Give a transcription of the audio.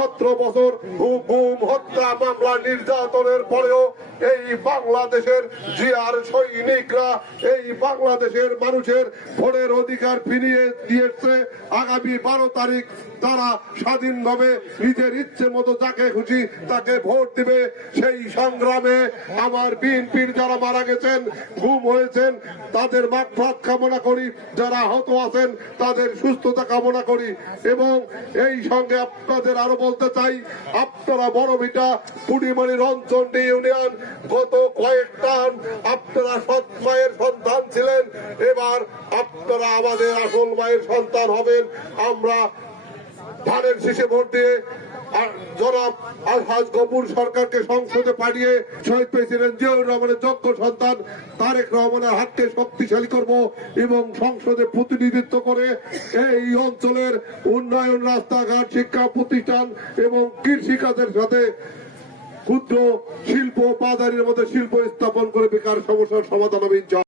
সতেরো বছর গুম হত্যা মামলা নির্যাতনের পরেও এই বাংলাদেশের জিয়ার সৈনিকরা, এই বাংলাদেশের মানুষের ভোটের অধিকার ফিরিয়ে দিয়েছে। আগামী বারো তারিখ তারা স্বাধীনভাবে নিজের ইচ্ছে মতো যাকে খুশি তাকে ভোট দিবে। সেই সংগ্রামে আমার বিএনপির যারা মারা গেছেন, গুম হয়েছেন, তাদের মাগফাত কামনা করি। যারা আহত আছেন, তাদের সুস্থতা কামনা করি। এবং এই সঙ্গে আপনাদের আরও বলতে চাই, আপনারা বড় ভিটা পুডিমারি রঞ্চন্ডি ইউনিয়ন গত কয়েক টার্ম আপনারা সৎ মায়ের সন্তান ছিলেন, এবার আপনারা আমাদের আসল মায়ের সন্তান হবেন। আমরা ধানের শীষে ভোট দিয়ে উন্নয়ন, রাস্তাঘাট, শিক্ষা প্রতিষ্ঠান এবং কৃষিকাজের সাথে ক্ষুদ্র শিল্প বাজারের মধ্যে শিল্প স্থাপন করে বেকার সমস্যার সমাধান হবে।